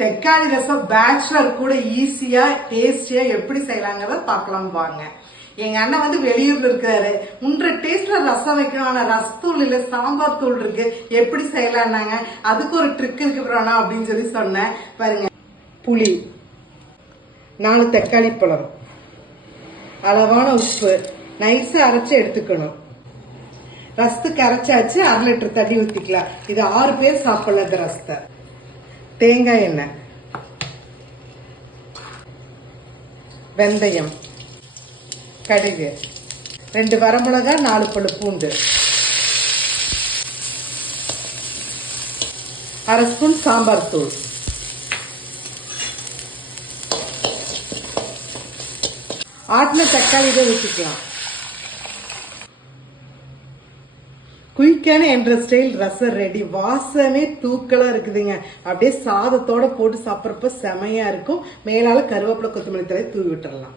தக்காளி ரசம் பேச்சுலர் கூட ஈஸியா டேஸ்டியா எப்படி செய்யலாங்கிறத பார்க்கலாம் வாங்க. எங்க அண்ணன் வந்து வெளியூர்ல இருக்காரு. முன்ற டேஸ்ட்ல ரசம் வைக்கணும், ஆனா ரசத்தூள் இல்ல சாம்பார் தூள் இருக்கு, எப்படி செய்யலாம்னாங்க. அதுக்கு ஒரு ட்ரிக் இருக்கு பிரானா அப்படின்னு சொல்லி சொன்னேன். பாருங்க, புளி, 4 தக்காளி பழம், அளவான உப்பு, நைஸா அரைச்சு எடுத்துக்கணும். ரசத்துக்கு அரைச்சாச்சு, 1/2 லிட்டர் தண்ணி ஊத்திக்கலாம். இது 6 பேர் சாப்பிடலாம் இந்த ரசத்தை. தேங்காய் எண்ணெய், வெந்தயம், கடுகு, 2 வரமிளகா, 4 பல்லு பூண்டு, 1/2 ஸ்பூன் சாம்பார் தூள், ஆட்டின தக்காளி இதை ஊற்றிக்கலாம். குயிக்கான என்ற ஸ்டைல் ரசம் ரெடி. வாசமே தூக்கலா இருக்குதுங்க. அப்படியே சாதத்தோட போட்டு சாப்பிட்றப்ப செமையா இருக்கும். மேலால கருவேப்பிலை கொத்தமல்லி தழை தூவி விட்டுறலாம்.